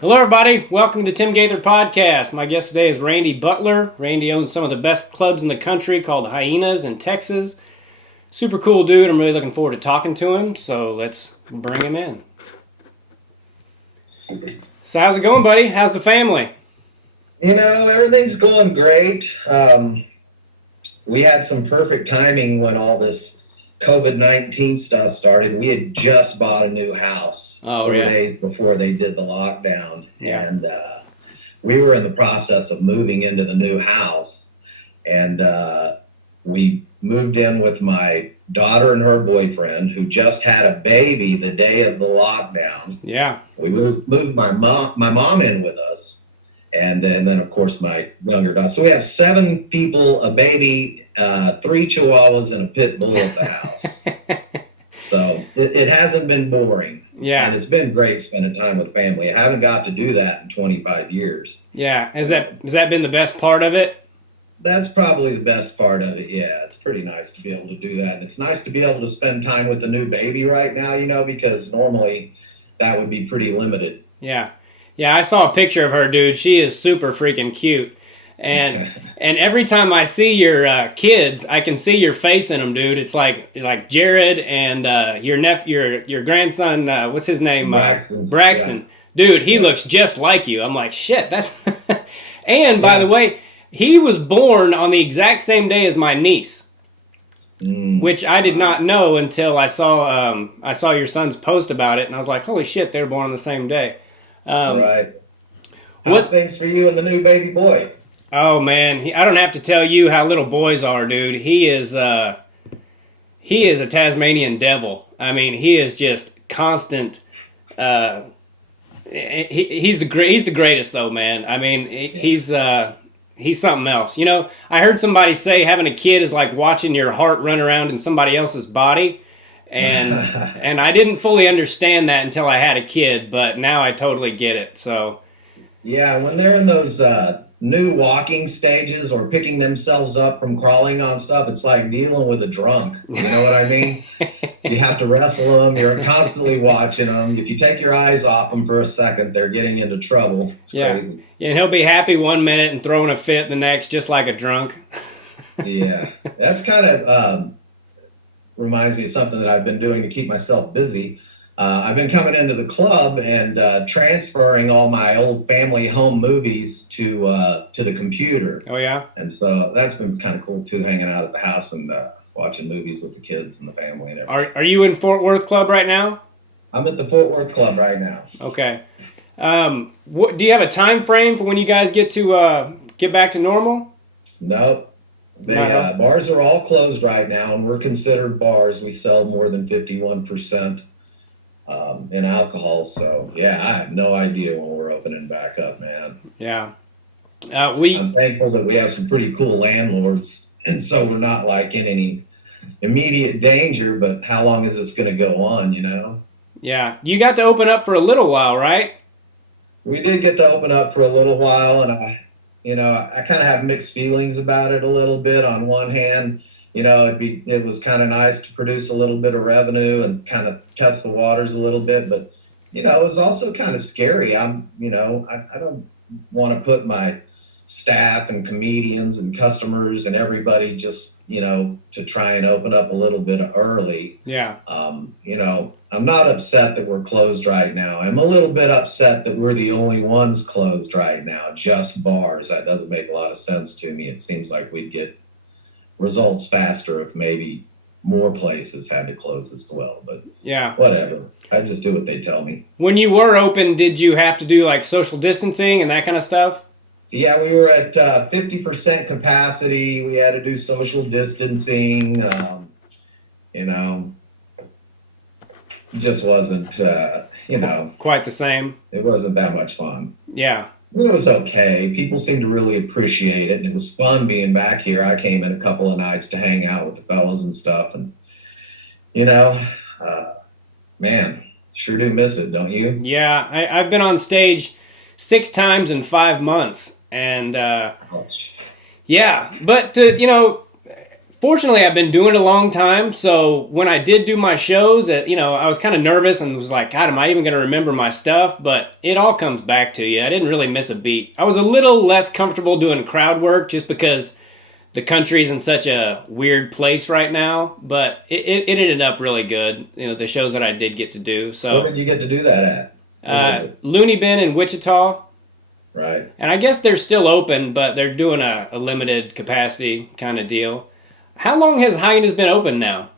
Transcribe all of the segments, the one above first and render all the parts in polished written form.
Hello, everybody. Welcome to the Tim Gaither podcast. My guest today is Randy Butler. Randy owns some of the best clubs in the country called Hyenas in Texas. Super cool dude. I'm really looking forward to talking to him. So let's bring him in. So how's it going, buddy? How's the family? Everything's going great. We had some perfect timing when all this COVID-19 stuff started. We had just bought a new house 4 days before they did the lockdown. Yeah. And we were in the process of moving into the new house. And we moved in with my daughter and her boyfriend, who just had a baby the day of the lockdown. Yeah. We moved my mom in with us. And then, of course, my younger daughter. So we have 7 people, a baby, 3 chihuahuas, and a pit bull at the house. So it hasn't been boring. Yeah. And it's been great spending time with family. I haven't got to do that in 25 years. Yeah. Has that been the best part of it? That's probably the best part of it, yeah. It's pretty nice to be able to do that. And it's nice to be able to spend time with the new baby right now, because normally that would be pretty limited. Yeah. Yeah, I saw a picture of her, dude. She is super freaking cute. And every time I see your kids, I can see your face in them, dude. It's like Jared and your grandson, what's his name? Braxton. Yeah. Dude, he looks just like you. I'm like, shit, that's... And, by the way, he was born on the exact same day as my niece, which I did not know until I saw your son's post about it, and I was like, holy shit, they were born on the same day. Right. How's things for you and the new baby boy? Oh man, I don't have to tell you how little boys are, dude. He is a Tasmanian devil. I mean, he is just constant. He's the greatest though, man. I mean, he's something else. I heard somebody say having a kid is like watching your heart run around in somebody else's body. And I didn't fully understand that until I had a kid, but now I totally get it. So, yeah, when they're in those new walking stages or picking themselves up from crawling on stuff, it's like dealing with a drunk. You know what I mean? You have to wrestle them. You're constantly watching them. If you take your eyes off them for a second, they're getting into trouble. It's crazy. Yeah, and he'll be happy one minute and throwing a fit the next, just like a drunk. Yeah, that's kind of... reminds me of something that I've been doing to keep myself busy. I've been coming into the club and transferring all my old family home movies to the computer. Oh, yeah? And so that's been kind of cool, too, hanging out at the house and watching movies with the kids and the family and everything. Are you in Fort Worth Club right now? I'm at the Fort Worth Club right now. Okay. Do you have a time frame for when you guys get back to normal? Nope. Bars are all closed right now, and we're considered bars. We sell more than 51% in alcohol. So, yeah, I have no idea when we're opening back up, man. Yeah. I'm thankful that we have some pretty cool landlords, and so we're not like in any immediate danger, but how long is this going to go on, Yeah. You got to open up for a little while, right? We did get to open up for a little while, and I kind of have mixed feelings about it a little bit. On one hand, it was kind of nice to produce a little bit of revenue and kind of test the waters a little bit, but, it was also kind of scary. I don't want to put my staff and comedians and customers and everybody just, to try and open up a little bit early. Yeah. I'm not upset that we're closed right now. I'm a little bit upset that we're the only ones closed right now, just bars. That doesn't make a lot of sense to me. It seems like we'd get results faster if maybe more places had to close as well. But yeah, whatever. I just do what they tell me. When you were open, did you have to do like social distancing and that kind of stuff? Yeah, we were at 50% capacity. We had to do social distancing, just wasn't, quite the same. It wasn't that much fun. Yeah. It was okay. People seemed to really appreciate it, and it was fun being back here. I came in a couple of nights to hang out with the fellas and stuff, and, man, sure do miss it, don't you? Yeah, I've been on stage 6 times in 5 months, and, yeah, but, Fortunately, I've been doing it a long time. So when I did do my shows, I was kind of nervous and was like, God, am I even going to remember my stuff? But it all comes back to you. I didn't really miss a beat. I was a little less comfortable doing crowd work just because the country's in such a weird place right now. But it ended up really good. The shows that I did get to do. Where So did you get to do that at? Where was it? Looney Bin in Wichita. Right. And I guess they're still open, but they're doing a limited capacity kind of deal. How long has Hyenas been open now?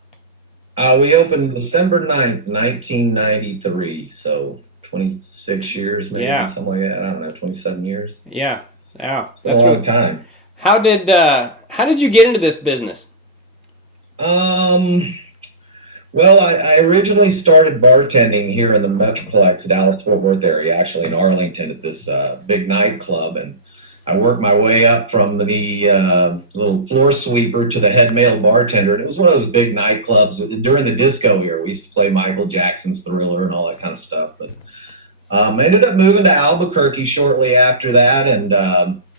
We opened December 9th, 1993. So 26 years, maybe, Yeah, something like that. I don't know, 27 years. yeah, yeah. It's been a long time. How did you get into this business? Um, well, I originally started bartending here in the Metroplex, Dallas-Fort Worth area, actually in Arlington at this big nightclub. And I worked my way up from the little floor sweeper to the head male bartender. And it was one of those big nightclubs during the disco era. We used to play Michael Jackson's Thriller and all that kind of stuff. But I ended up moving to Albuquerque shortly after that. And,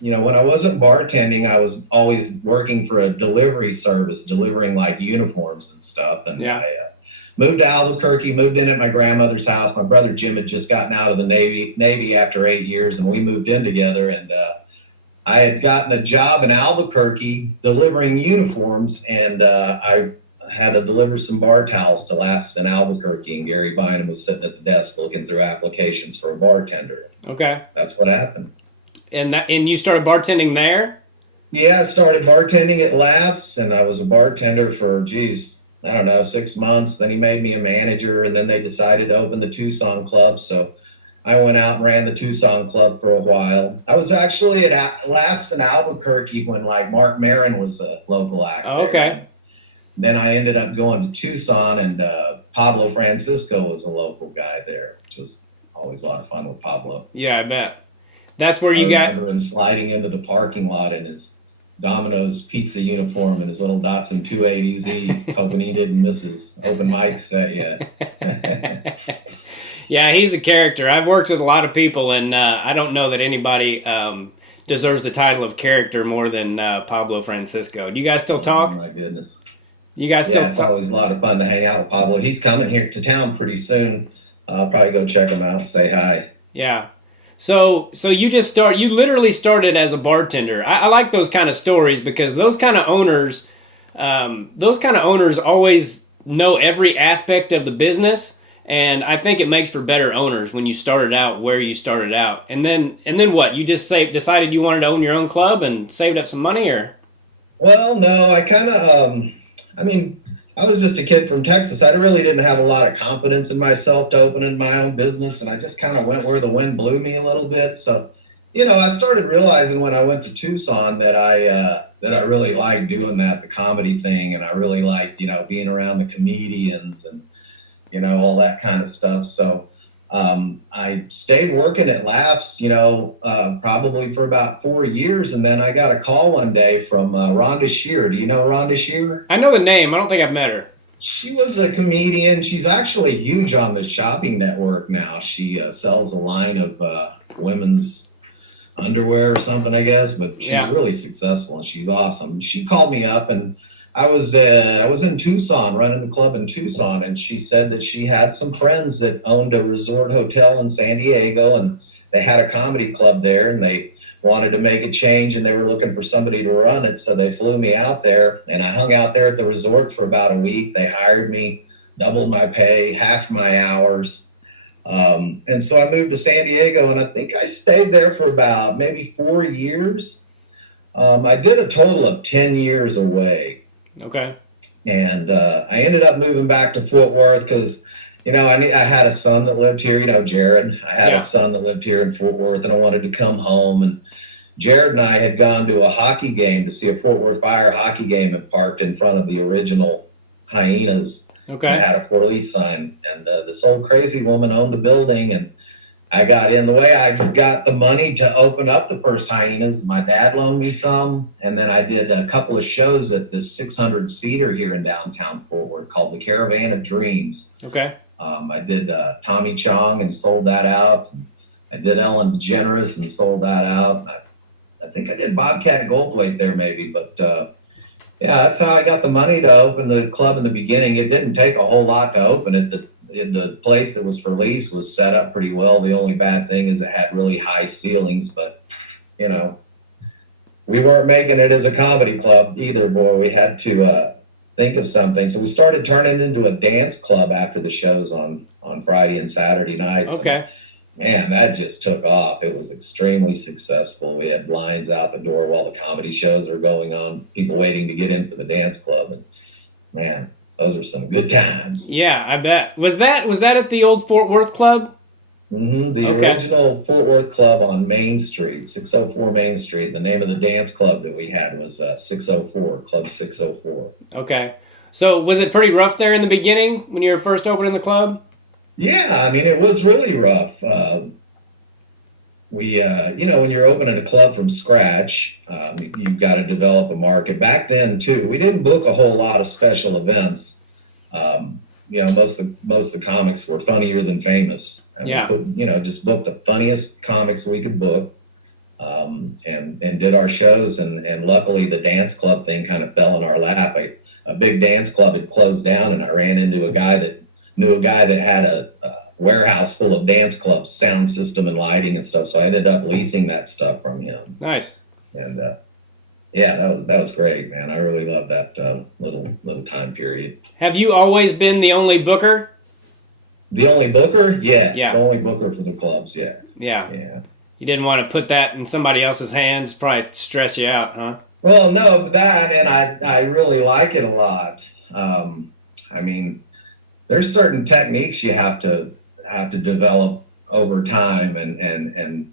when I wasn't bartending, I was always working for a delivery service, delivering like uniforms and stuff. And Yeah. I moved to Albuquerque, moved in at my grandmother's house. My brother Jim had just gotten out of the Navy after 8 years, and we moved in together. And I had gotten a job in Albuquerque delivering uniforms, and I had to deliver some bar towels to Laughs in Albuquerque, and Gary Bynum was sitting at the desk looking through applications for a bartender. Okay. That's what happened. And you started bartending there? Yeah, I started bartending at Laughs, and I was a bartender for, I don't know, 6 months. Then he made me a manager, and then they decided to open the Tucson Club. So I went out and ran the Tucson Club for a while. I was actually at Laughs in Albuquerque when like Mark Maron was a local act. Oh, okay. Then I ended up going to Tucson, and Pablo Francisco was a local guy there, which was always a lot of fun with Pablo. Yeah, I bet. That's where you I got. remember him sliding into the parking lot in his Domino's pizza uniform and his little Datsun 280Z, hoping he didn't miss his open mic set yet. Yeah, he's a character. I've worked with a lot of people, and I don't know that anybody deserves the title of character more than Pablo Francisco. Do you guys still talk? Oh my goodness. You guys still it's talk? always a lot of fun to hang out with Pablo. He's coming here to town pretty soon. I'll probably go check him out and say hi. Yeah. So you literally started as a bartender. I like those kind of stories because those kind of owners always know every aspect of the business, and I think it makes for better owners when you started out where you started out. And then what? You just decided you wanted to own your own club and saved up some money, or? Well, no, I kind of, I was just a kid from Texas. I really didn't have a lot of confidence in myself to open in my own business, and I just kind of went where the wind blew me a little bit. So, I started realizing when I went to Tucson that I really liked doing the comedy thing, and I really liked, being around the comedians and, all that kind of stuff. So I stayed working at Laughs, probably for about 4 years, and then I got a call one day from Rhonda Shear. Do you know Rhonda Shear? I know the name. I don't think I've met her. She was a comedian. She's actually huge on the shopping network now. She sells a line of women's underwear or something, I guess, but she's really successful and she's awesome. She called me up, and I was in Tucson, running the club in Tucson, and she said that she had some friends that owned a resort hotel in San Diego, and they had a comedy club there, and they wanted to make a change, and they were looking for somebody to run it. So they flew me out there, and I hung out there at the resort for about a week. They hired me, doubled my pay, half my hours. And so I moved to San Diego, and I think I stayed there for about maybe 4 years. I did a total of 10 years away. Okay. And I ended up moving back to Fort Worth because, I had a son that lived here, Jared. I had a son that lived here in Fort Worth, and I wanted to come home. And Jared and I had gone to a hockey game to see a Fort Worth Fire hockey game and parked in front of the original Hyenas. Okay. I had a for lease sign, and this old crazy woman owned the building, and I got in. The way I got the money to open up the first Hyenas, my dad loaned me some, and then I did a couple of shows at this 600-seater here in downtown Fort Worth called the Caravan of Dreams. Okay. I did Tommy Chong and sold that out. I did Ellen DeGeneres and sold that out. I think I did Bobcat Goldthwait there maybe, but Yeah, that's how I got the money to open the club in the beginning. It didn't take a whole lot to open it. The place that was for lease was set up pretty well. The only bad thing is it had really high ceilings, but you know, we weren't making it as a comedy club either, boy. We had to think of something. So we started turning it into a dance club after the shows on Friday and Saturday nights. Okay. Man, that just took off. It was extremely successful. We had lines out the door while the comedy shows were going on, people waiting to get in for the dance club. And man, those were some good times. Yeah, I bet. Was that at the old Fort Worth club? The Okay. original Fort Worth club on Main Street, 604 Main Street. The name of the dance club that we had was 604, Club 604. Okay. So was it pretty rough there in the beginning when you were first opening the club? Yeah, I mean, it was really rough. When you're opening a club from scratch, you've got to develop a market. Back then, too, we didn't book a whole lot of special events. Most of the comics were funnier than famous. And Yeah. we could, just book the funniest comics we could book, and did our shows. And luckily, the dance club thing kind of fell in our lap. A big dance club had closed down, and I ran into a guy that knew a guy that had a warehouse full of dance clubs, sound system and lighting and stuff. So I ended up leasing that stuff from him. Nice. And yeah, that was great, man. I really loved that little time period. Have you always been the only booker? The only booker? Yes. Yeah. The only booker for the clubs, yeah. Yeah. Yeah. You didn't want to put that in somebody else's hands, probably stress you out, huh? Well, no, that, and I really like it a lot. I mean, there's certain techniques you have to develop over time, and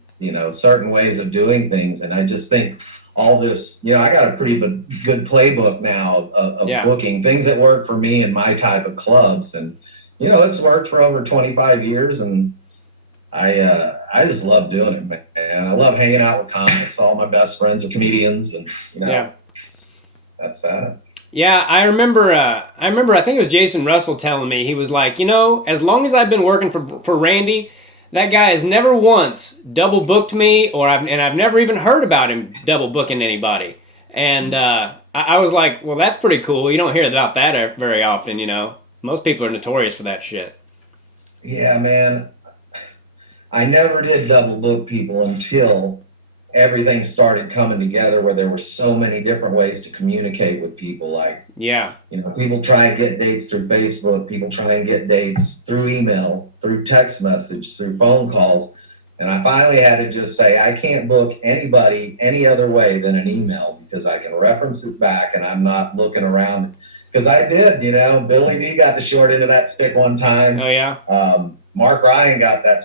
certain ways of doing things. And I just think all this, I got a pretty good playbook now of Yeah. booking things that work for me and my type of clubs. And it's worked for over 25 years, and I just love doing it, man. I love hanging out with comics. All my best friends are comedians, and Yeah. that's that. Yeah, I remember. I think it was Jason Russell telling me, he was like, as long as I've been working for Randy, that guy has never once double booked me, I've never even heard about him double booking anybody. And I was like, well, that's pretty cool. You don't hear about that very often, Most people are notorious for that shit. Yeah, man. I never did double book people until everything started coming together, where there were so many different ways to communicate with people. Like, Yeah. people try and get dates through Facebook, people try and get dates through email, through text message, through phone calls. And I finally had to just say, I can't book anybody any other way than an email, because I can reference it back and I'm not looking around. Because I did, Billy D got the short end of that stick one time. Oh, yeah? Mark Ryan got that.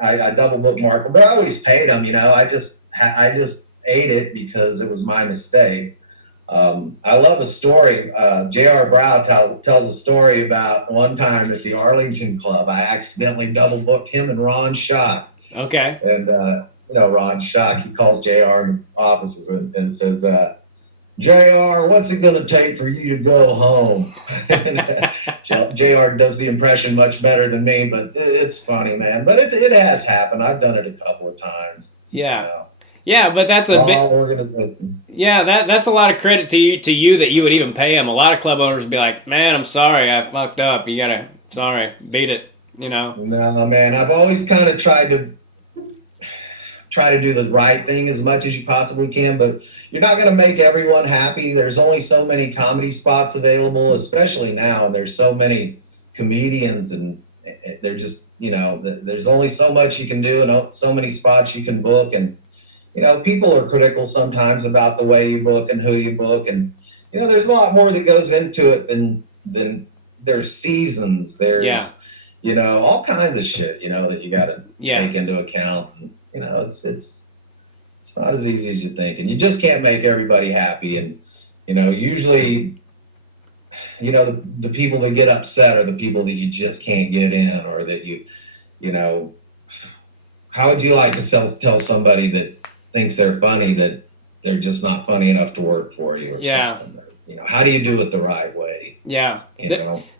I double booked Mark, but I always paid him. I just ate it because it was my mistake. I love a story. J.R. Brow tells a story about one time at the Arlington Club. I accidentally double booked him and Ron Schock. Okay. And Ron Schock, he calls J.R. in the offices and says, JR, what's it going to take for you to go home? JR does the impression much better than me, but it's funny, man. But it has happened. I've done it a couple of times. Yeah. Yeah, but that's a big organization. Yeah, that's a lot of credit to you that you would even pay him. A lot of club owners would be like, man, I'm sorry, I fucked up. You gotta, sorry, beat it, No, man, I've always kind of tried to do the right thing as much as you possibly can, but you're not going to make everyone happy. There's only so many comedy spots available, especially now, and there's so many comedians, and they're just, there's only so much you can do and so many spots you can book. And, people are critical sometimes about the way you book and who you book. And, there's a lot more that goes into it than there's seasons. There's, all kinds of shit, that you got to take into account. And, it's not as easy as you think, and you just can't make everybody happy. And, usually, the people that get upset are the people that you just can't get in, or that how would you like to tell somebody that thinks they're funny that they're just not funny enough to work for you or something? How do you do it the right way? Yeah.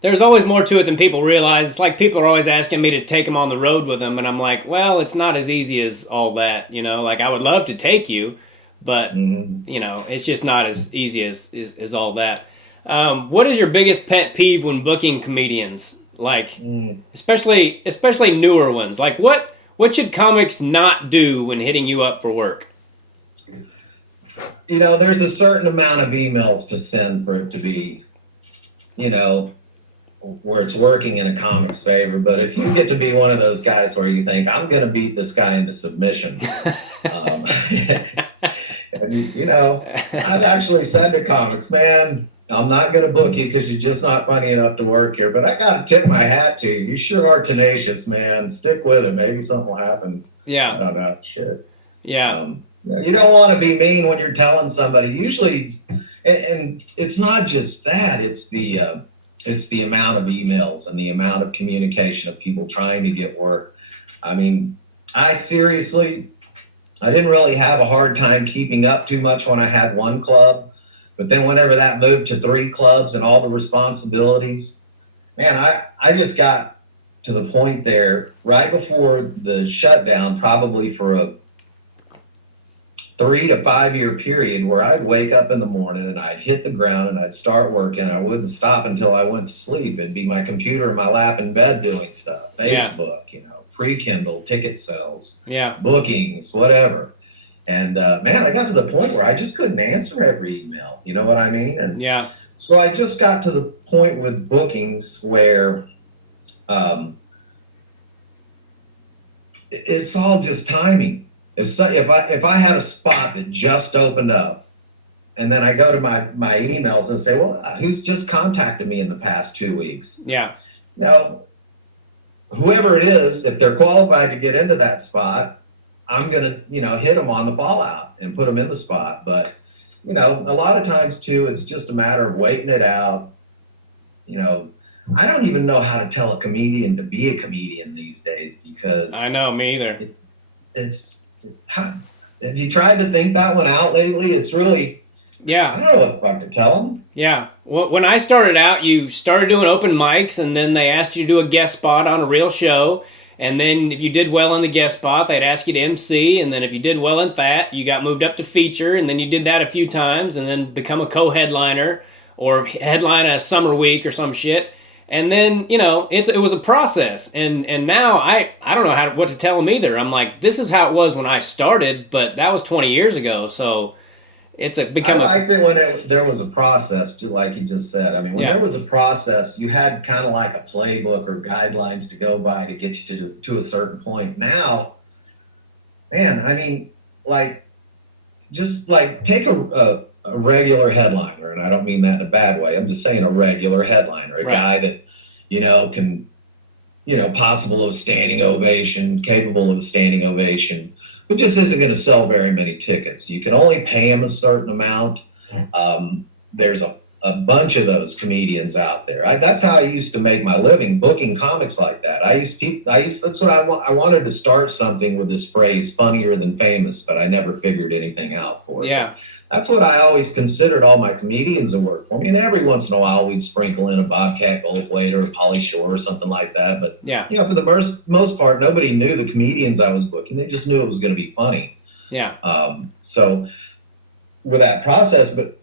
There's always more to it than people realize. It's like people are always asking me to take them on the road with them, and I'm like, well, it's not as easy as all that, Like, I would love to take you, but Mhm. it's just not as easy as all that. What is your biggest pet peeve when booking comedians? Like, Mm. especially newer ones. Like, what should comics not do when hitting you up for work? There's a certain amount of emails to send for it to be, you know, where it's working in a comic's favor. But if you get to be one of those guys where you think, I'm going to beat this guy into submission, um, and I've actually said to comics, man, I'm not going to book you because you're just not funny enough to work here. But I got to tip my hat to you. You sure are tenacious, man. Stick with it. Maybe something will happen. I Yeah, don't know. Shit. yeah, You don't want to be mean when you're telling somebody. Usually, and it's not just that. It's the amount of emails and the amount of communication of people trying to get work. I mean, I seriously, I didn't really have a hard time keeping up too much when I had one club, but then whenever that moved to three clubs and all the responsibilities, man, I just got to the point there right before the shutdown, probably for a 3 to 5 year period where I'd wake up in the morning and I'd hit the ground and I'd start working. I wouldn't stop until I went to sleep. It'd be my computer in my lap in bed doing stuff, yeah, Facebook, pre-Kindle, ticket sales, yeah, bookings, whatever. And man, I got to the point where I just couldn't answer every email. You know what I mean? And yeah, so I just got to the point with bookings where um, it's all just timing. If I had a spot that just opened up, and then I go to my emails and say, well, who's just contacted me in the past 2 weeks? yeah, Now, whoever it is, if they're qualified to get into that spot, I'm gonna hit them on the fallout and put them in the spot. But a lot of times too, it's just a matter of waiting it out. You know, I don't even know how to tell a comedian to be a comedian these days I because know, me either. it's how, have you tried to think that one out lately? It's really, I Yeah, don't know what the fuck to tell them. yeah. When I started out, you started doing open mics, and then they asked you to do a guest spot on a real show. And then if you did well in the guest spot, they'd ask you to MC. And then if you did well in that, you got moved up to feature. And then you did that a few times, and then become a co-headliner or headline a summer week or some shit. And then it was a process. And now I don't know what to tell them either. I'm like, this is how it was when I started, but that was 20 years ago. So it's I become a liked it when there was a process to, like you just said. I mean, when there yeah. was a process, you had kind of like a playbook or guidelines to go by to get you to a certain point. Now, man, I mean, like, just like take a regular headliner, and I don't mean that in a bad way. I'm just saying a regular headliner, a Right. guy that, can, possible of standing ovation, capable of a standing ovation, but just isn't going to sell very many tickets. You can only pay him a certain amount. There's a bunch of those comedians out there. That's how I used to make my living, booking comics like that. That's what I wanted to start something with this phrase, funnier than famous, but I never figured anything out for it. Yeah. That's what I always considered all my comedians that work for me. And every once in a while, we'd sprinkle in a Bobcat Goldthwait or a Pauly Shore or something like that. But, Yeah. for the most part, nobody knew the comedians I was booking. They just knew it was going to be funny. Yeah. So with that process, but,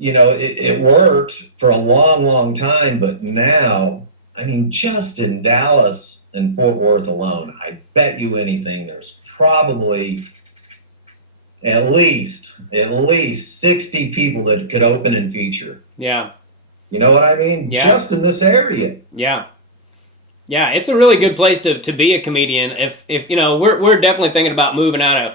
it worked for a long, long time. But now, I mean, just in Dallas and Fort Worth alone, I bet you anything, there's probably at least 60 people that could open and feature. Yeah. You know what I mean? Yeah. Just in this area. Yeah. Yeah, it's a really good place to be a comedian. If we're definitely thinking about moving out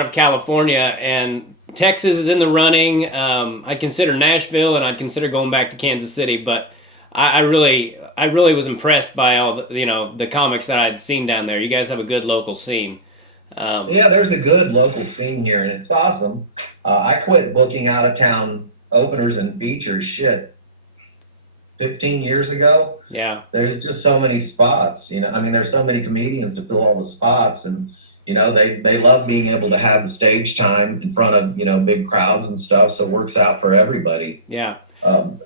of California, and Texas is in the running. I'd consider Nashville, and I'd consider going back to Kansas City. But I really was impressed by all the comics that I'd seen down there. You guys have a good local scene. Yeah, there's a good local scene here, and it's awesome. I quit booking out of town openers and features 15 years ago. Yeah. There's just so many spots. I mean, there's so many comedians to fill all the spots, and they love being able to have the stage time in front of big crowds and stuff. So it works out for everybody. Yeah.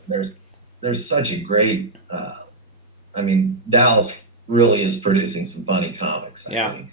There's such a great. I mean, Dallas really is producing some funny comics. I think.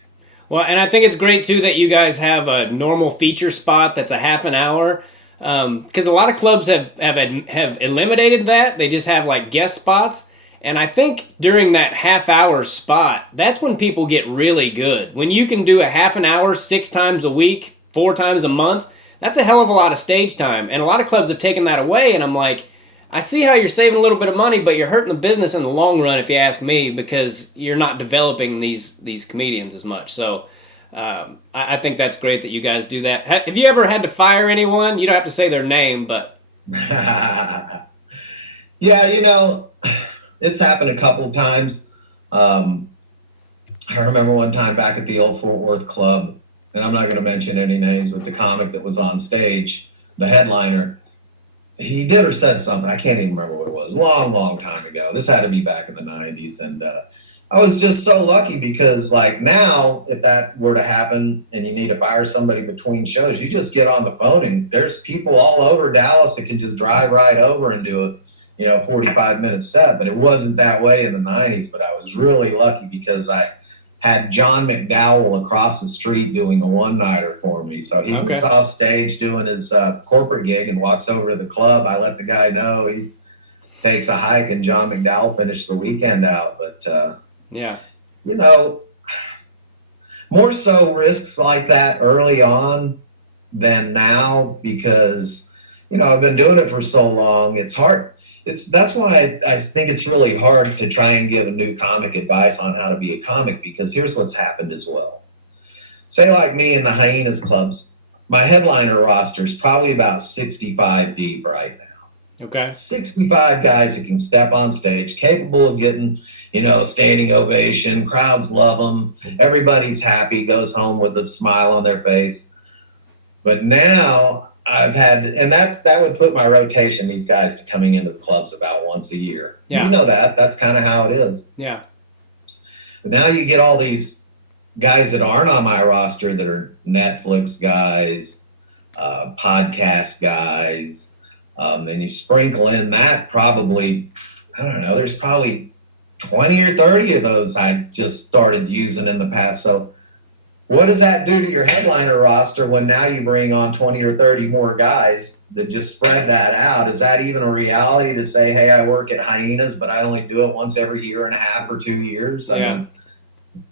Well, and I think it's great too that you guys have a normal feature spot that's a half an hour. Because a lot of clubs have eliminated that. They just have like guest spots. And I think during that half hour spot, that's when people get really good. When you can do a half an hour 6 times a week, 4 times a month, that's a hell of a lot of stage time. And a lot of clubs have taken that away. And I'm like, I see how you're saving a little bit of money, but you're hurting the business in the long run, if you ask me, because you're not developing these comedians as much. So I think that's great that you guys do that. Have you ever had to fire anyone? You don't have to say their name, but Yeah, it's happened a couple of times. I remember one time back at the old Fort Worth club, and I'm not going to mention any names, but the comic that was on stage, the headliner, he did or said something. I can't even remember what it was. Long, long time ago. This had to be back in the 90s. And I was just so lucky because, like, now, if that were to happen and you need to fire somebody between shows, you just get on the phone and there's people all over Dallas that can just drive right over and do a 45-minute set. But it wasn't that way in the 90s. But I was really lucky because I had John McDowell across the street doing a one-nighter for me. So he gets off stage doing his corporate gig and walks over to the club. I let the guy know. He takes a hike, and John McDowell finished the weekend out. But, yeah, more so risks like that early on than now because, I've been doing it for so long. It's hard. That's why I think it's really hard to try and give a new comic advice on how to be a comic, because here's what's happened as well. Say like me in the Hyenas Clubs, my headliner roster is probably about 65 deep right now. Okay. 65 guys that can step on stage, capable of getting, standing ovation. Crowds love them. Everybody's happy, goes home with a smile on their face. But now I've had, and that would put my rotation, these guys to coming into the clubs about once a year. Yeah. That's kind of how it is. Yeah. But now you get all these guys that aren't on my roster that are Netflix guys, podcast guys, and you sprinkle in that probably, I don't know, there's probably 20 or 30 of those I just started using in the past. So what does that do to your headliner roster when now you bring on 20 or 30 more guys that just spread that out? Is that even a reality to say, hey, I work at Hyenas, but I only do it once every year and a half or 2 years? I mean,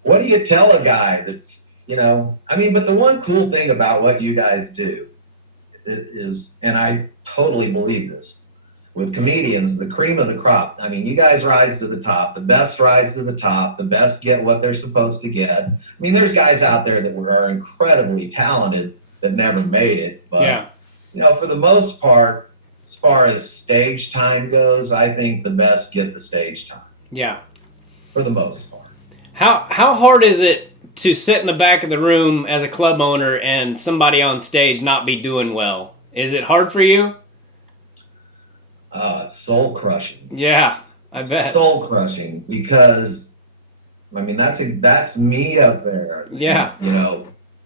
what do you tell a guy that's, but the one cool thing about what you guys do is, and I totally believe this, with comedians, the cream of the crop. I mean, you guys rise to the top. The best rise to the top. The best get what they're supposed to get. I mean, there's guys out there that are incredibly talented that never made it. But, for the most part, as far as stage time goes, I think the best get the stage time. Yeah. For the most part. How hard is it to sit in the back of the room as a club owner and somebody on stage not be doing well? Is it hard for you? It's soul crushing. Yeah, I bet. Soul crushing, because that's me up there. Yeah.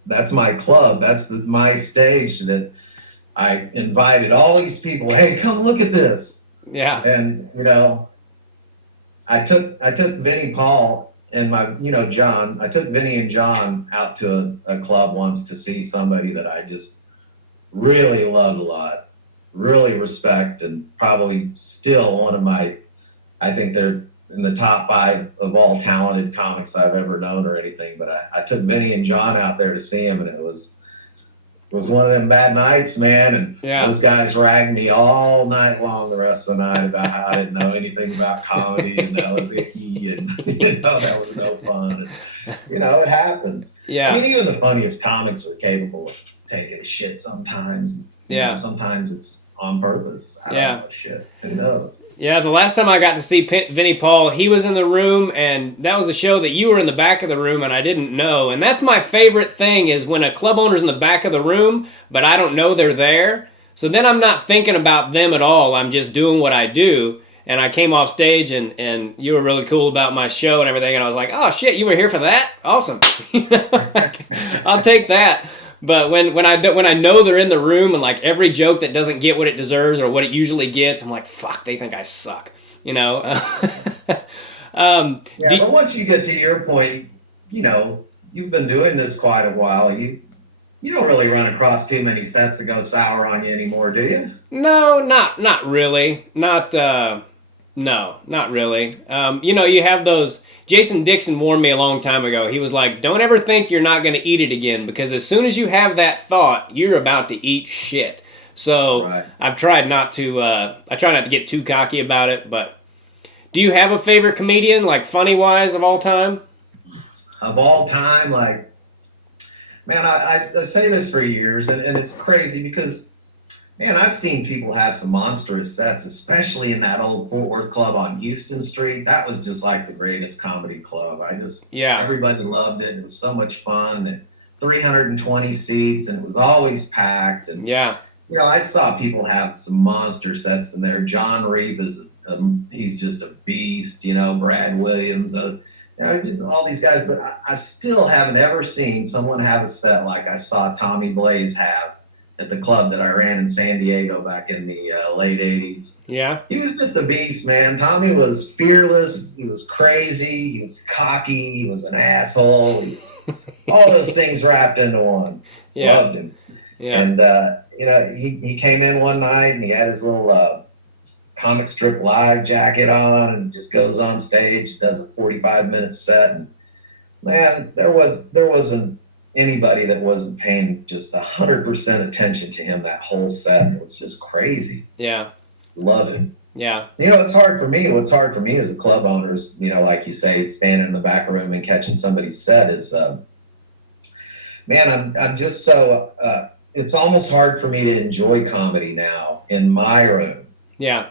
That's my club. That's my stage that I invited all these people. Hey, come look at this. Yeah. And I took Vinnie Paul and John. I took Vinnie and John out to a club once to see somebody that I just really loved a lot. Really respect, and probably still one of my, I think they're in the top 5 of all talented comics I've ever known or anything. But I took Vinny and John out there to see him, and it was one of them bad nights, man. And those guys ragged me all night long the rest of the night about how I didn't know anything about comedy, and that was icky, and that was no fun. And, it happens. Yeah. I mean, even the funniest comics are capable of taking a shit sometimes. Sometimes it's on purpose. I don't know, shit. Who knows? Yeah, the last time I got to see Vinnie Paul, he was in the room, and that was the show that you were in the back of the room, and I didn't know. And that's my favorite thing, is when a club owner's in the back of the room, but I don't know they're there. So then I'm not thinking about them at all. I'm just doing what I do. And I came off stage, and you were really cool about my show and everything, and I was like, oh, shit, you were here for that? Awesome. I'll take that. But when I know they're in the room, and like every joke that doesn't get what it deserves or what it usually gets, I'm like, fuck, they think I suck, but once you get to your point, you've been doing this quite a while. You don't really run across too many sets that go sour on you anymore, do you? No, not really. No, not really. You have those. Jason Dixon warned me a long time ago. He was like, "Don't ever think you're not going to eat it again, because as soon as you have that thought, you're about to eat shit." So Right. I've tried not to. I try not to get too cocky about it. But do you have a favorite comedian, like funny wise, of all time? Of all time, like, man, I say this for years, and it's crazy because, man, I've seen people have some monstrous sets, especially in that old Fort Worth club on Houston Street. That was just like the greatest comedy club. Yeah, Everybody loved it. It was so much fun. And 320 seats, and it was always packed. And, yeah, I saw people have some monster sets in there. John Reeve he's just a beast, Brad Williams, just all these guys. But I still haven't ever seen someone have a set like I saw Tommy Blaze have at the club that I ran in San Diego back in the late 80s. yeah, He was just a beast, man. Tommy was fearless. He was crazy. He was cocky. He was an asshole. He was all those things wrapped into one. yeah, Loved him. yeah, And, he came in one night and he had his little comic strip live jacket on and just goes on stage, does a 45-minute set. And, man, there wasn't anybody that wasn't paying just 100% attention to him that whole set. It was just crazy. yeah, Love him. yeah, It's hard for me. What's hard for me as a club owner is, like you say, standing in the back room and catching somebody's set is, man, I'm just so, it's almost hard for me to enjoy comedy now in my room. yeah,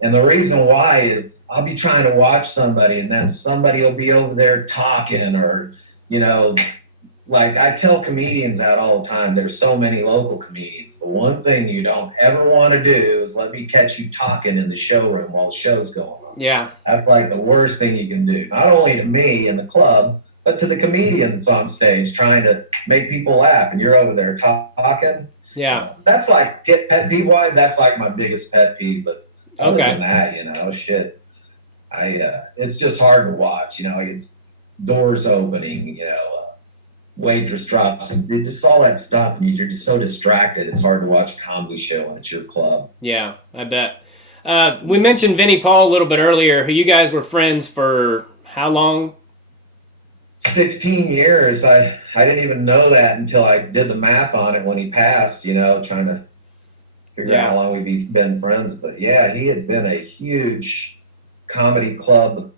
And the reason why is I'll be trying to watch somebody and then somebody will be over there talking or, like I tell comedians that all the time. There's so many local comedians. The one thing you don't ever want to do is let me catch you talking in the showroom while the show's going on. yeah, That's like the worst thing you can do. Not only to me in the club, but to the comedian that's on stage trying to make people laugh and you're over there talking. yeah. That's like pet peeve wise, that's like my biggest pet peeve. But other Okay. than that, shit. It's just hard to watch, it's doors opening, waitress drops and just all that stuff, and you're just so distracted. It's hard to watch a comedy show when it's your club. Yeah, I bet. We mentioned Vinnie Paul a little bit earlier. You guys were friends for how long? 16 years. I didn't even know that until I did the math on it when he passed, trying to figure out how long we've been friends. But yeah, he had been a huge comedy club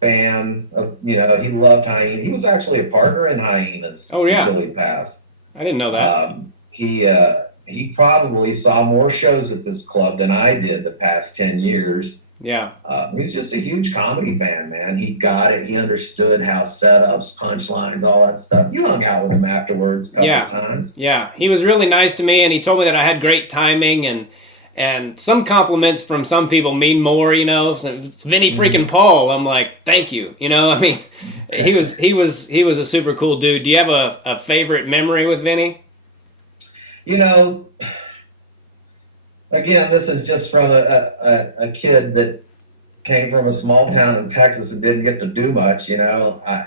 fan of, he loved Hyenas. He was actually a partner in Hyenas. Oh, yeah. Until he passed. I didn't know that. He probably saw more shows at this club than I did the past 10 years. Yeah. He's just a huge comedy fan, man. He got it. He understood how setups, punchlines, all that stuff. You hung out with him afterwards a couple times. Yeah. He was really nice to me, and he told me that I had great timing, and some compliments from some people mean more, So it's Vinnie freaking Paul. I'm like, thank you. I mean, he was a super cool dude. Do you have a favorite memory with Vinnie? Again, this is just from a kid that came from a small town in Texas and didn't get to do much. I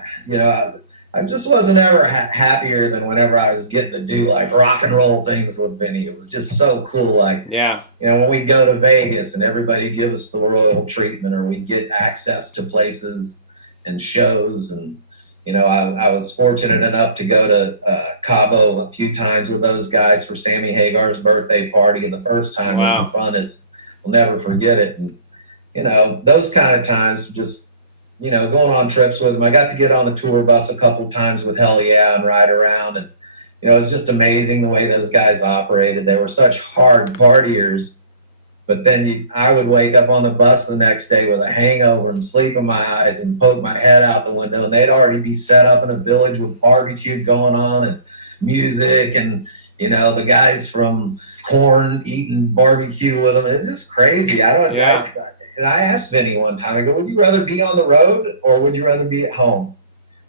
just wasn't ever happier than whenever I was getting to do like rock and roll things with Vinny. It was just so cool. Like, when we'd go to Vegas and everybody give us the royal treatment, or we'd get access to places and shows. And, I was fortunate enough to go to Cabo a few times with those guys for Sammy Hagar's birthday party. And the first time was the funnest. We'll never forget it. And, those kind of times just, going on trips with them. I got to get on the tour bus a couple of times with Hell Yeah and ride around. And, it was just amazing the way those guys operated. They were such hard partiers. But then I would wake up on the bus the next day with a hangover and sleep in my eyes and poke my head out the window. And they'd already be set up in a village with barbecue going on and music and, the guys from Corn eating barbecue with them. It's just crazy. And I asked Vinny one time, I go, would you rather be on the road or would you rather be at home?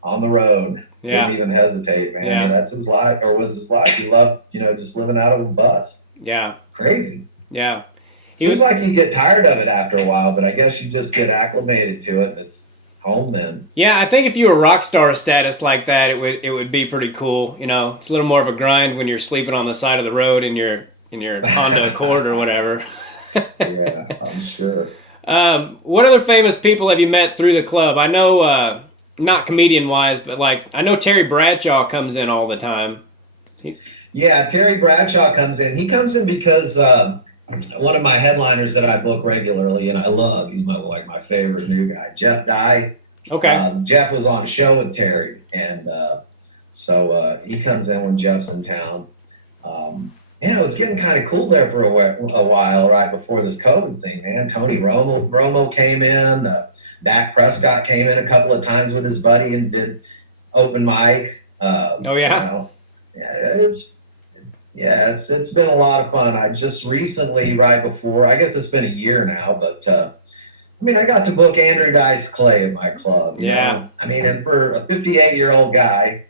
On the road. Yeah. Didn't even hesitate, man. Yeah. That's his life, or was his life. He loved, just living out of a bus. Yeah. Crazy. Yeah. Seems like you get tired of it after a while, but I guess you just get acclimated to it. And it's home then. Yeah, I think if you were rock star status like that, it would be pretty cool. You know, it's a little more of a grind when you're sleeping on the side of the road in your Honda Accord or whatever. Yeah, I'm sure. What other famous people have you met through the club? I know, not comedian wise, but like I know Terry Bradshaw comes in all the time. Yeah, Terry Bradshaw comes in. He comes in because one of my headliners that I book regularly and I love, he's my favorite new guy, Jeff Dye. Okay. Jeff was on a show with Terry, and so he comes in when Jeff's in town. Yeah, it was getting kind of cool there for a while, right before this COVID thing, man. Tony Romo came in. Dak Prescott came in a couple of times with his buddy and did open mic. Oh yeah. You know, it's been a lot of fun. I just recently, right before, I guess it's been a year now, but I mean, I got to book Andrew Dice Clay at my club. You know? I mean, and for a 58-year-old guy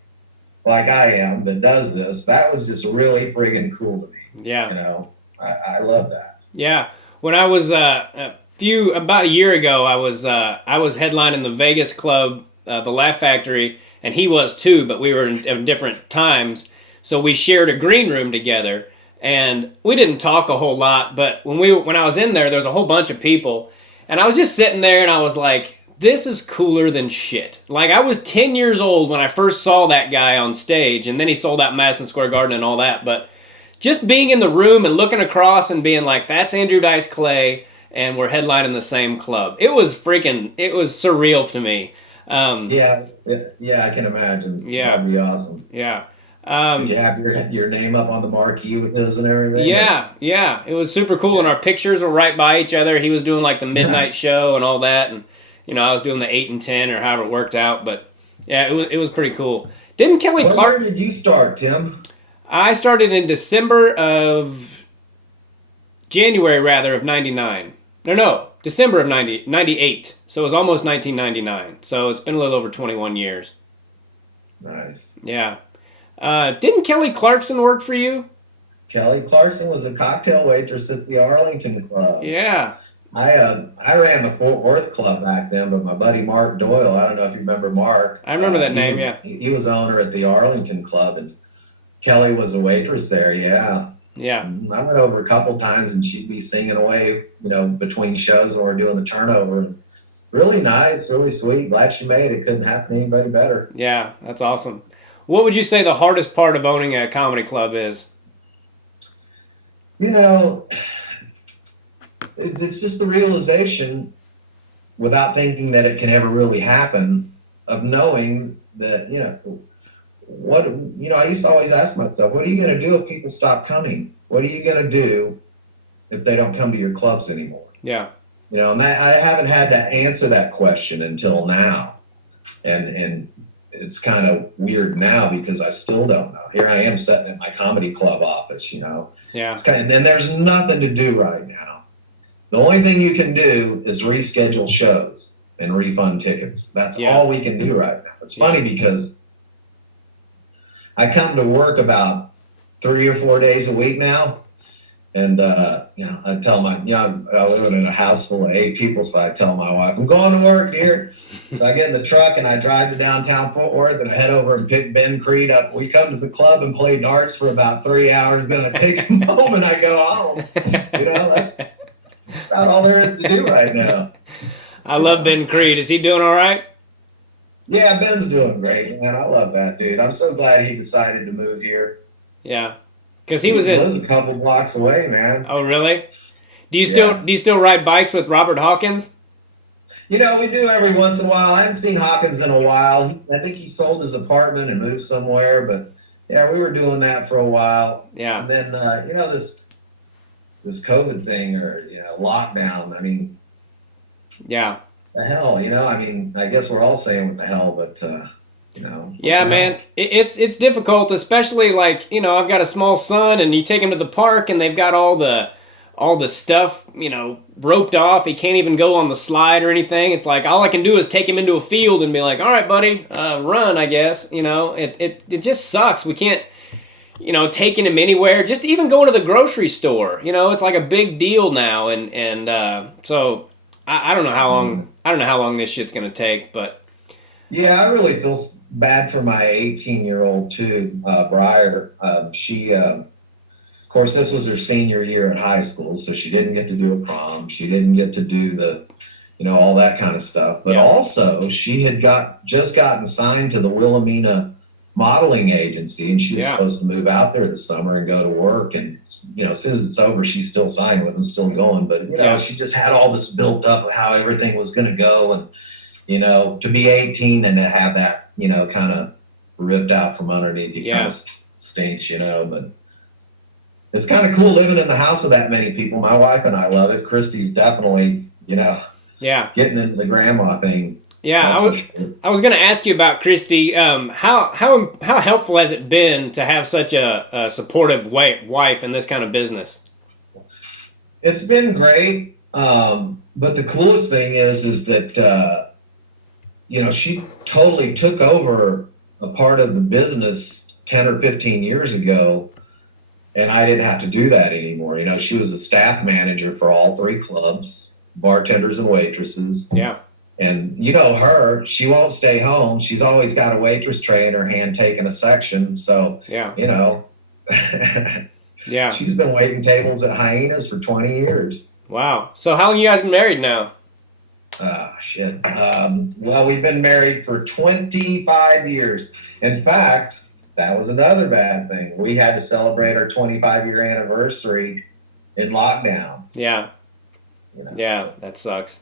like I am that does this, that was just really friggin' cool to me. Yeah. You know, I love that. Yeah. When I was about a year ago, I was headlining the Vegas club, the Laugh Factory, and he was too, but we were in different times. So we shared a green room together, and we didn't talk a whole lot. But when I was in there was a whole bunch of people, and I was just sitting there, and I was like, "This is cooler than shit." Like I was 10 years old when I first saw that guy on stage, and then he sold out Madison Square Garden and all that. But just being in the room and looking across and being like, "That's Andrew Dice Clay," and we're headlining the same club. It was surreal to me. Yeah, I can imagine. Yeah. That'd be awesome. Yeah. Did you have your name up on the marquee with his and everything? Yeah. It was super cool, and our pictures were right by each other. He was doing like the midnight show and all that, and I was doing the 8 and 10 or however it worked out. But yeah, it was pretty cool. Didn't Kelly Clark? Where did you start, Tim? I started in January rather of 99. No, December of 98. So it was almost 1999. So it's been a little over 21 years. Nice. Yeah. Didn't Kelly Clarkson work for you? Kelly Clarkson was a cocktail waitress at the Arlington Club. Yeah. I ran the Fort Worth Club back then, but my buddy Mark Doyle, I don't know if you remember Mark. I remember that name, yeah. He was owner at the Arlington Club, and Kelly was a waitress there, yeah. Yeah. I went over a couple times, and she'd be singing away, between shows when we're doing the turnover. Really nice, really sweet. Glad she made it. Couldn't happen to anybody better. Yeah, that's awesome. What would you say the hardest part of owning a comedy club is? It's just the realization, without thinking that it can ever really happen, of knowing that, I used to always ask myself, what are you going to do if people stop coming? What are you going to do if they don't come to your clubs anymore? Yeah. And I haven't had to answer that question until now. And it's kind of weird now because I still don't know. Here I am sitting in my comedy club office, Yeah. And there's nothing to do right now. The only thing you can do is reschedule shows and refund tickets. That's all we can do right now. It's funny because I come to work about 3 or 4 days a week now. And, I tell I live in a house full of 8 people, so I tell my wife, I'm going to work, dear. So I get in the truck and I drive to downtown Fort Worth and I head over and pick Ben Creed up. We come to the club and play darts for about 3 hours. Then I take him home and I go home. That's about all there is to do right now. I love Ben Creed. Is he doing all right? Yeah, Ben's doing great, man. I love that dude. I'm so glad he decided to move here. Yeah. Because he lives a couple blocks away, man. Oh, really? Do you still ride bikes with Robert Hawkins? We do every once in a while. I haven't seen Hawkins in a while. I think he sold his apartment and moved somewhere, but yeah, we were doing that for a while. Yeah. And then this COVID thing or lockdown. I mean, yeah. The hell, I guess we're all saying what the hell, but Yeah, man, it's difficult, especially like I've got a small son, and you take him to the park, and they've got all the stuff roped off. He can't even go on the slide or anything. It's like all I can do is take him into a field and be like, all right, buddy, run. I guess it just sucks. We can't taking him anywhere. Just even going to the grocery store. It's like a big deal now, and so I don't know how long. I don't know how long this shit's gonna take, but Yeah, I really feel bad for my 18-year-old too, Briar. Of course, this was her senior year in high school, so she didn't get to do a prom. She didn't get to do all that kind of stuff. But yeah, also, she had just gotten signed to the Wilhelmina modeling agency, and she was yeah, supposed to move out there this summer and go to work. And as soon as it's over, she's still signing with them, still going. But yeah, she just had all this built up of how everything was going to go, and to be 18 and to have that, kind of ripped out from underneath you kind yeah, of stinks, but it's kind of cool living in the house of that many people. My wife and I love it. Christy's definitely, yeah. getting into the grandma thing. Yeah, That's for sure. I was going to ask you about Christy. How helpful has it been to have such a supportive wife in this kind of business? It's been great. But the coolest thing is that, she totally took over a part of the business 10 or 15 years ago, and I didn't have to do that anymore. She was a staff manager for all three clubs, bartenders and waitresses. Yeah, And her, she won't stay home. She's always got a waitress tray in her hand taking a section. So, yeah, yeah. she's been waiting tables at Hyenas for 20 years. Wow. So how long you guys been married now? Shit. Well, we've been married for 25 years. In fact, that was another bad thing. We had to celebrate our 25-year anniversary in lockdown. Yeah, yeah. That sucks.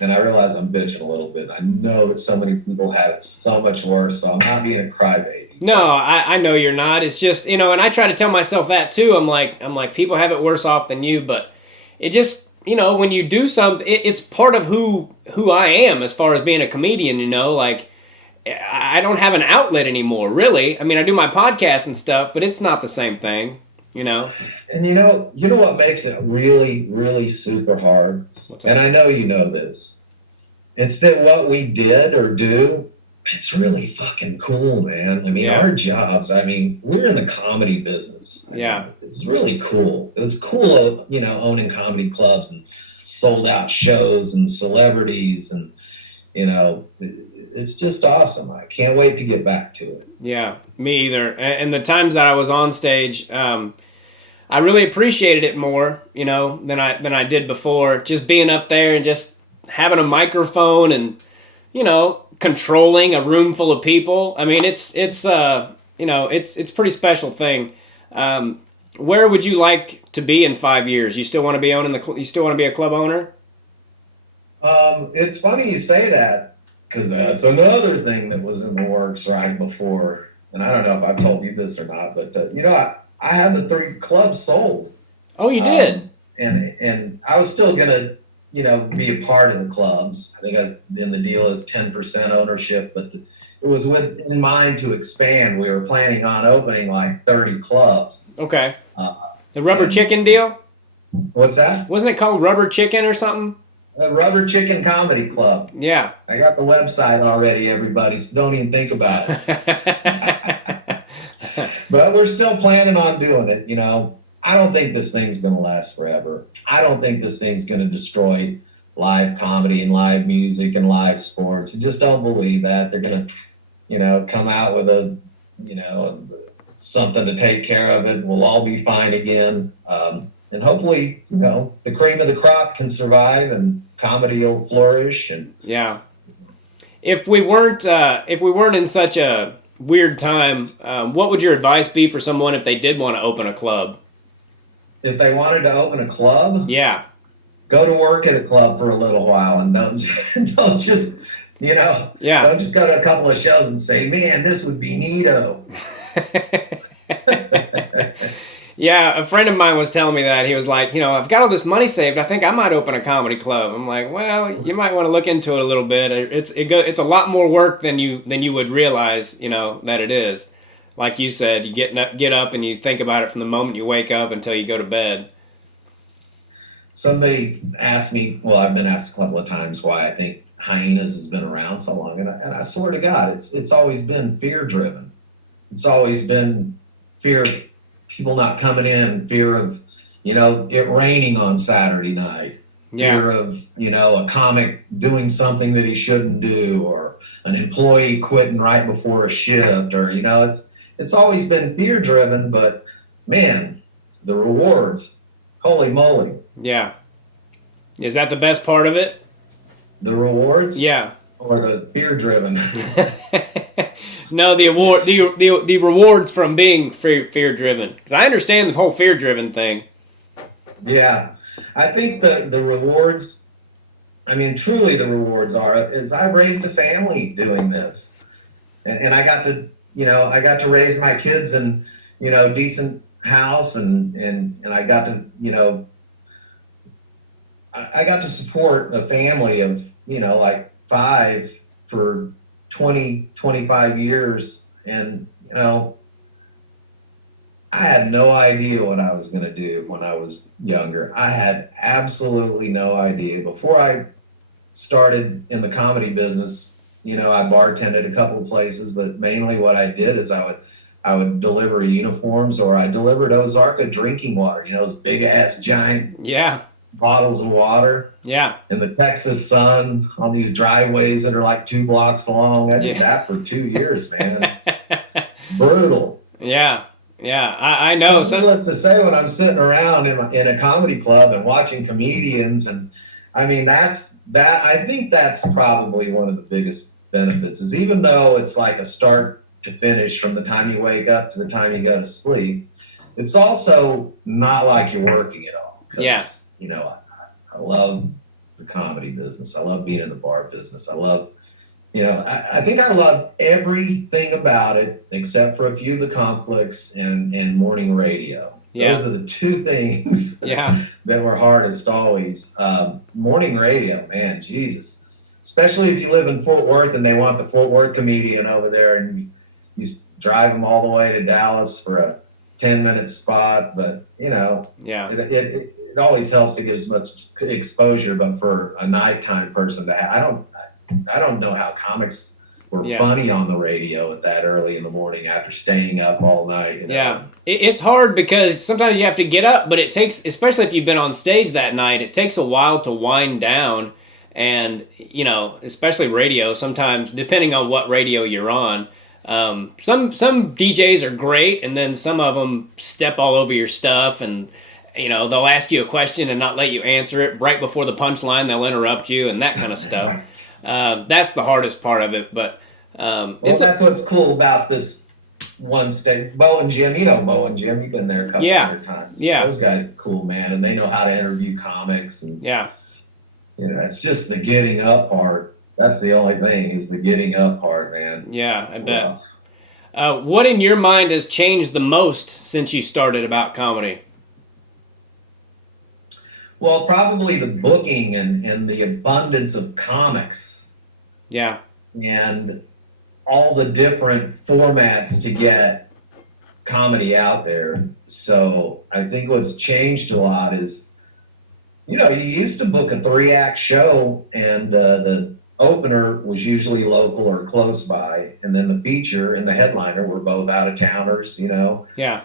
And I realize I'm bitching a little bit. I know that so many people have it so much worse, so I'm not being a crybaby. No, I know you're not. It's just and I try to tell myself that too. I'm like people have it worse off than you, but it just when you do something, it's part of who I am as far as being a comedian. Like I don't have an outlet anymore, really. I mean, I do my podcast and stuff, but it's not the same thing. And you know what makes it really, really super hard? And I know you know this. It's that what we did or do, it's really fucking cool, man. I mean, Yeah. our jobs, we're in the comedy business. Yeah. It's really cool. It was cool, owning comedy clubs and sold out shows and celebrities and, it's just awesome. I can't wait to get back to it. Yeah, me either. And the times that I was on stage, I really appreciated it more, than I did before. Just being up there and just having a microphone and, controlling a room full of people. I mean, it's a pretty special thing. Where would you like to be in 5 years? You still want to be you still want to be a club owner? It's funny you say that because that's another thing that was in the works right before. And I don't know if I've told you this or not, but I had the 3 clubs sold. Oh, you did? And I was still gonna, be a part of the clubs. I think in the deal is 10% ownership, but it was in mind to expand. We were planning on opening like 30 clubs. Okay. The Rubber Chicken deal? What's that? Wasn't it called Rubber Chicken or something? Rubber Chicken Comedy Club. Yeah. I got the website already, everybody, so don't even think about it. But we're still planning on doing it, I don't think this thing's going to last forever. I don't think this thing's going to destroy live comedy and live music and live sports. I just don't believe that. They're going to, come out with something to take care of it. We'll all be fine again. And hopefully, the cream of the crop can survive and comedy will flourish. And yeah. If we weren't in such a weird time, what would your advice be for someone if they did want to open a club? If they wanted to open a club, Yeah. go to work at a club for a little while and don't just, don't just go to a couple of shows and say, man, this would be neato. Yeah, a friend of mine was telling me that. He was like, I've got all this money saved. I think I might open a comedy club. I'm like, well, you might want to look into it a little bit. It's a lot more work than you would realize, that it is. Like you said, you get up and you think about it from the moment you wake up until you go to bed. Somebody asked me, well, I've been asked a couple of times why I think Hyenas has been around so long, and I swear to God, it's always been fear driven. It's always been fear of people not coming in, fear of it raining on Saturday night. Yeah. fear of, a comic doing something that he shouldn't do, or an employee quitting right before a shift, or, it's always been fear driven, but man, the rewards, holy moly, Yeah. Is that the best part of it? the rewards Yeah. or the fear driven. No, the rewards from being fear driven. Because I understand the whole fear driven thing. Yeah. I think the rewards, I mean, truly the rewards is I've raised a family doing this. And I got to, I got to raise my kids in, decent house, and I got to, I got to support a family of, like five for 25 years. And, I had no idea what I was going to do when I was younger. I had absolutely no idea. Before I started in the comedy business, I bartended a couple of places, but mainly what I did is I would deliver uniforms, or I delivered Ozarka drinking water, those big ass giant Yeah. bottles of water Yeah. in the Texas sun on these driveways that are like 2 blocks long. I did that for 2 years, man. Brutal. Yeah. Yeah. I know. Needless to say, when I'm sitting around in a comedy club and watching comedians, and I mean, I think that's probably one of the biggest benefits, is even though it's like a start to finish from the time you wake up to the time you go to sleep, it's also not like you're working at all. Yeah. I love the comedy business. I love being in the bar business. I love, I think I love everything about it except for a few of the conflicts and morning radio. Yeah. Those are the two things Yeah. that were hardest always. Morning radio, man, Jesus. Especially if you live in Fort Worth and they want the Fort Worth comedian over there, and you drive them all the way to Dallas for a 10-minute spot. But, Yeah. it always helps to get as much exposure, but for a nighttime person to have, I don't know how comics were funny on the radio at that early in the morning after staying up all night. Yeah. It's hard because sometimes you have to get up, but it takes, especially if you've been on stage that night, it takes a while to wind down. And, especially radio, sometimes, depending on what radio you're on, some DJs are great, and then some of them step all over your stuff, and they'll ask you a question and not let you answer it. Right before the punchline, they'll interrupt you and that kind of stuff. That's the hardest part of it. But that's what's cool about this one state. Bo and Jim, Bo and Jim, you've been there a couple other times. Yeah. Those guys are cool, man, and they know how to interview comics. And it's just the getting up part. That's the only thing, is the getting up part, man. Yeah, I bet. What in your mind has changed the most since you started about comedy? Well, probably the booking and the abundance of comics. Yeah. And all the different formats to get comedy out there. So I think what's changed a lot is, you used to book a 3-act show, and the opener was usually local or close by, and then the feature and the headliner were both out of towners, Yeah.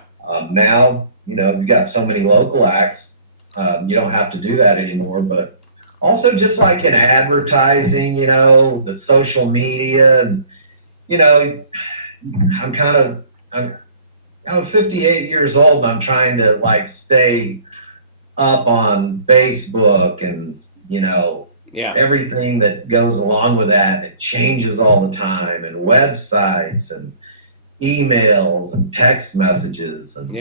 Now, you've got so many local acts. You don't have to do that anymore, but also just like in advertising, the social media, and, I'm 58 years old, and I'm trying to stay up on Facebook and, everything that goes along with that. It changes all the time, and websites and emails and text messages, and,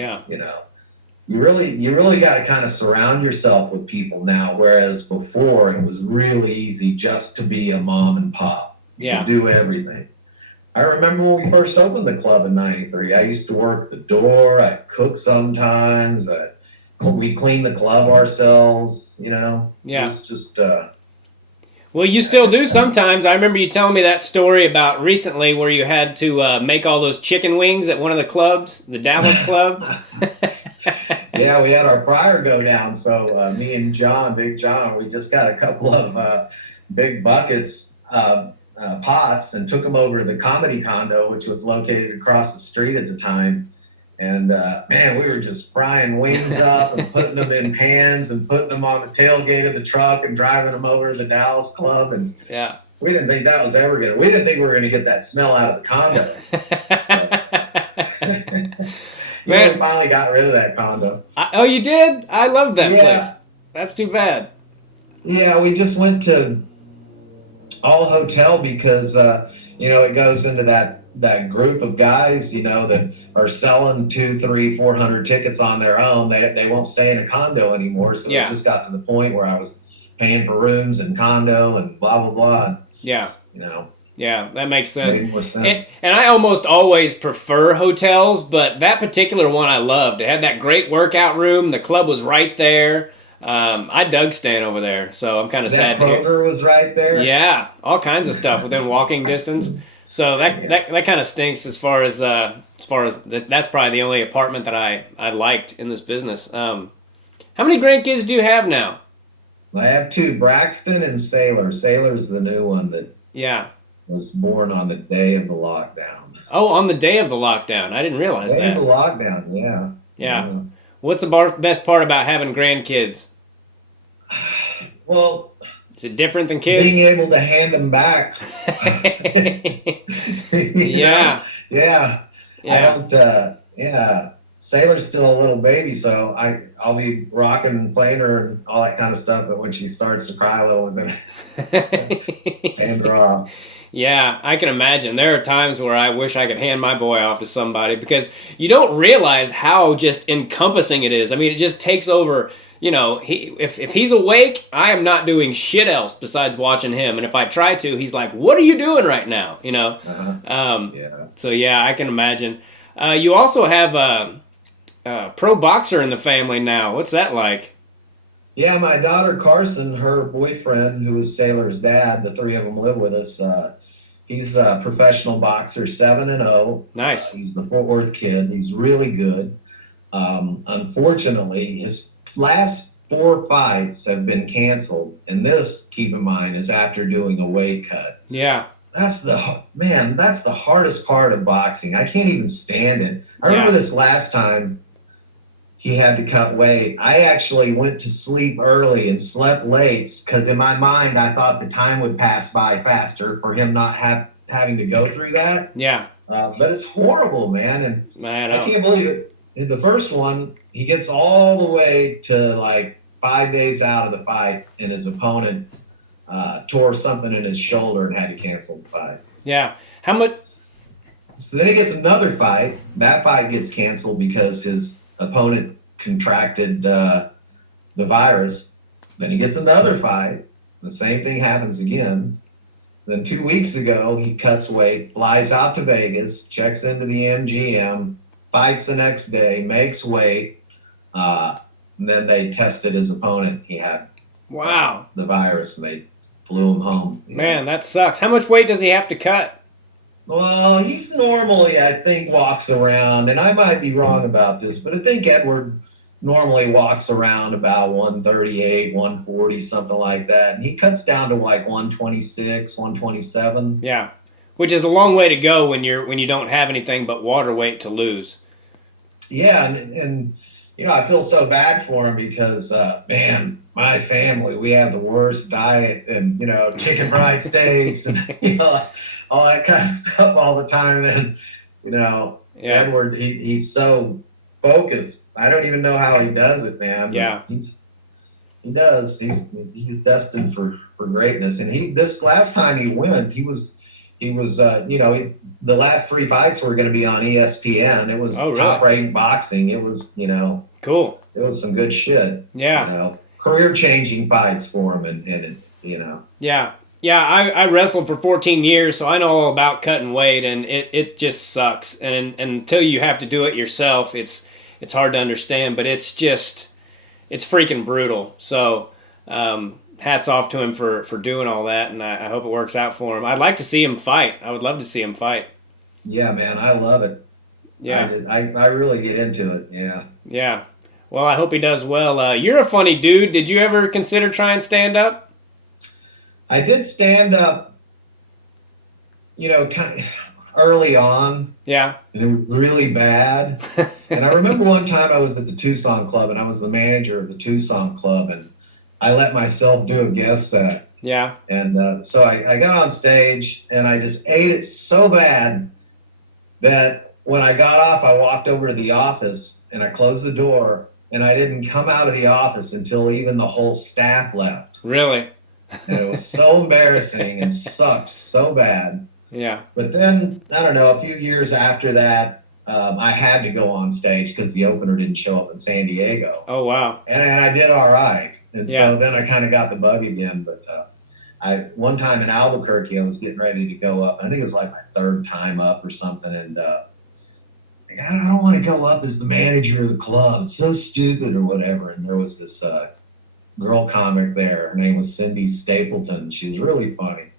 you really got to kind of surround yourself with people now, whereas before it was really easy just to be a mom and pop. You could do everything. I remember when we first opened the club in '93, I used to work the door, I'd cook sometimes, we cleaned the club ourselves, Yeah. It was just... Well, you still do sometimes. I remember you telling me that story about recently where you had to make all those chicken wings at one of the clubs, the Dallas club. Yeah, we had our fryer go down, so me and John, Big John, we just got a couple of big buckets, pots, and took them over to the comedy condo, which was located across the street at the time. And man, we were just frying wings up and putting them in pans and putting them on the tailgate of the truck and driving them over to the Dallas Club. And Yeah. we didn't think that was ever we didn't think we were gonna get that smell out of the condo. Man, we finally got rid of that condo. oh, you did? I love that Yeah. place. That's too bad. Yeah, we just went to all hotel because it goes into that group of guys, that are selling 2, 3, 400 tickets on their own. They won't stay in a condo anymore. So Yeah. it just got to the point where I was paying for rooms and condo and blah blah blah. Yeah. Yeah, that makes sense. Made more sense. And I almost always prefer hotels, but that particular one I loved. It had that great workout room. The club was right there. I dug staying over there, so I'm kind of sad to hear. Kroger was right there. Yeah, all kinds of stuff within walking distance. So that kind of stinks as far as that's probably the only apartment that I liked in this business. How many grandkids do you have now? I have 2, Braxton and Sailor. Sailor's the new one that was born on the day of the lockdown. Oh, on the day of the lockdown. I didn't realize that. Day of the lockdown, yeah. Yeah. What's the best part about having grandkids? Well, is it different than kids? Being able to hand them back. Yeah. Yeah. I don't, Sailor's still a little baby, so I'll be rocking and playing her and all that kind of stuff, but when she starts to cry a little, then hand her off. Yeah, I can imagine. There are times where I wish I could hand my boy off to somebody because you don't realize how just encompassing it is. I mean, it just takes over. If he's awake, I am not doing shit else besides watching him. And if I try to, he's like, "What are you doing right now?" So yeah, I can imagine. You also have a pro boxer in the family now. What's that like? Yeah, my daughter Carson, her boyfriend, who is Sailor's dad, the 3 of them live with us. He's a professional boxer, 7-0. Nice. He's the Fort Worth kid. He's really good. Unfortunately, his last 4 fights have been canceled, and this, keep in mind, is after doing a weight cut. Yeah. That's the hardest part of boxing. I can't even stand it. I remember this last time he had to cut weight. I actually went to sleep early and slept late because in my mind I thought the time would pass by faster for him not having to go through that. Yeah. But it's horrible, man. And I can't believe it. In the first one, he gets all the way to like 5 days out of the fight, and his opponent tore something in his shoulder and had to cancel the fight. Yeah. How much? So then he gets another fight. That fight gets canceled because his opponent contracted the virus. Then he gets another fight. The same thing happens again. Then 2 weeks ago, he cuts weight, flies out to Vegas, checks into the MGM, fights the next day, makes weight. And then they tested his opponent. He had the virus, and they flew him home. Man, that sucks. How much weight does he have to cut? Well, he's normally, I think, walks around, and I might be wrong about this, but I think Edward normally walks around about 138, 140, something like that. And he cuts down to like 126, 127. Yeah, which is a long way to go when you don't have anything but water weight to lose. Yeah, and I feel so bad for him because, man, my family, we have the worst diet and, chicken fried steaks and, all that kind of stuff all the time. And then, Edward, he's so focused. I don't even know how he does it, man. Yeah. He does. He's destined for greatness. And this last time he went, he was the last 3 fights were going to be on ESPN. It was top-ranked boxing. It was, cool. It was some good shit. Yeah. Career-changing fights for him, and. Yeah. Yeah, I wrestled for 14 years, so I know all about cutting weight, and it just sucks. And until you have to do it yourself, it's hard to understand, but it's freaking brutal. So hats off to him for doing all that, and I hope it works out for him. I'd like to see him fight. I would love to see him fight. Yeah, man, I love it. Yeah. I really get into it, yeah. Yeah. Well, I hope he does well. You're a funny dude. Did you ever consider trying stand-up? I did stand up, early on, Yeah. and it was really bad. And I remember one time I was at the Tucson Club, and I was the manager of the Tucson Club, and I let myself do a guest set. Yeah. And so I got on stage, and I just ate it so bad that when I got off, I walked over to the office, and I closed the door, and I didn't come out of the office until even the whole staff left. Really? And it was so embarrassing and sucked so bad. Yeah. But then, I don't know, a few years after that, I had to go on stage because the opener didn't show up in San Diego. Oh, wow. And I did all right. And Yeah. so then I kind of got the bug again. But one time in Albuquerque, I was getting ready to go up. I think it was like my third time up or something. And I don't want to go up as the manager of the club. It's so stupid or whatever. And there was this girl comic there. Her name was Cindy Stapleton. She was really funny.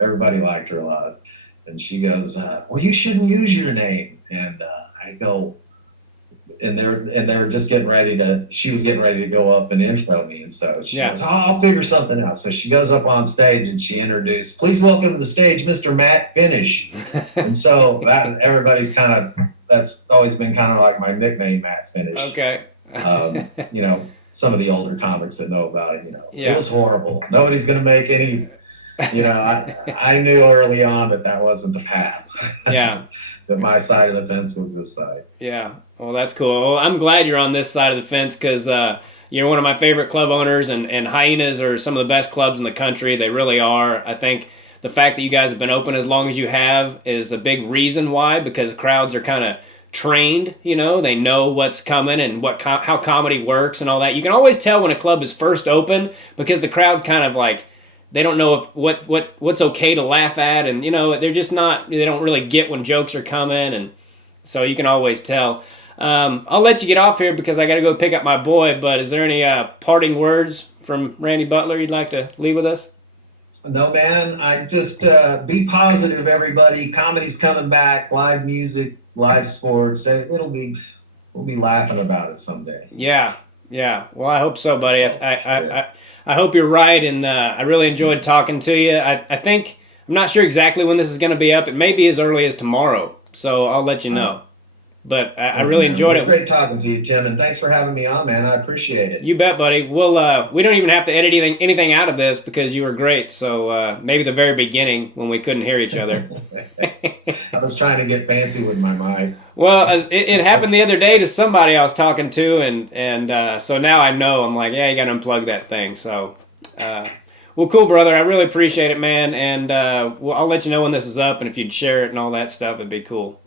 Everybody liked her a lot. And she goes, well, you shouldn't use your name. And I go, and they're just getting ready to, she was getting ready to go up and intro me. And so she goes, oh, I'll figure something out. So she goes up on stage and she introduced, please welcome to the stage, Mr. Matt Finish. And so that everybody's kind of, that's always been kind of like my nickname, Matt Finish. Okay. You know, some of the older comics that know about it, you know, Yeah. It was horrible. Nobody's going to make any, you know, I knew early on that wasn't the path. Yeah. That my side of the fence was this side. Yeah. Well, that's cool. Well, I'm glad you're on this side of the fence because you're one of my favorite club owners, and Hyenas are some of the best clubs in the country. They really are. I think the fact that you guys have been open as long as you have is a big reason why, because crowds are kind of trained, you know, they know what's coming and how comedy works and all that. You can always tell when a club is first open because the crowd's kind of like, they don't know what's okay to laugh at, and you know, they're just not, they don't really get when jokes are coming, and so you can always tell. I'll let you get off here because I got to go pick up my boy, but is there any parting words from Randy Butler you'd like to leave with us? No, man, I just be positive, everybody. Comedy's coming back, live music, live sports. We'll be laughing about it someday. Yeah. Well, I hope so, buddy. I hope you're right, and I really enjoyed talking to you. I think, I'm not sure exactly when this is going to be up. It may be as early as tomorrow, so I'll let you know. But I really enjoyed it. It was great talking to you, Tim, and thanks for having me on, man. I appreciate it. You bet, buddy. We don't even have to edit anything out of this because you were great. So maybe the very beginning when we couldn't hear each other. I was trying to get fancy with my mic. Well, it happened the other day to somebody I was talking to, and so now I know. I'm like, yeah, you got to unplug that thing. So, well, cool, brother. I really appreciate it, man. And I'll let you know when this is up, and if you'd share it and all that stuff, it'd be cool.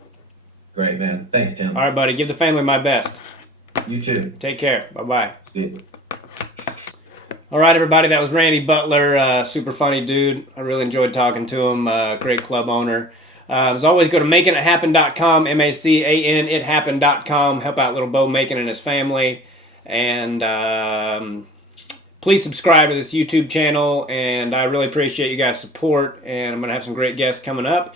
Great, man. Thanks, Tim. All right, buddy. Give the family my best. You too. Take care. Bye-bye. See you. All right, everybody. That was Randy Butler. Super funny dude. I really enjoyed talking to him. Great club owner. As always, go to makingithappen.com, MACAN ithappen.com. Help out little Bo Macon and his family. And please subscribe to this YouTube channel. And I really appreciate you guys' support. And I'm going to have some great guests coming up.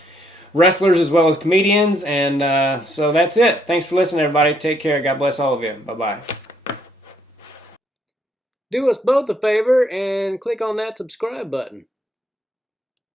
Wrestlers as well as comedians. And so that's it. Thanks for listening, everybody. Take care. God bless all of you. Bye-bye. Do us both a favor and click on that subscribe button.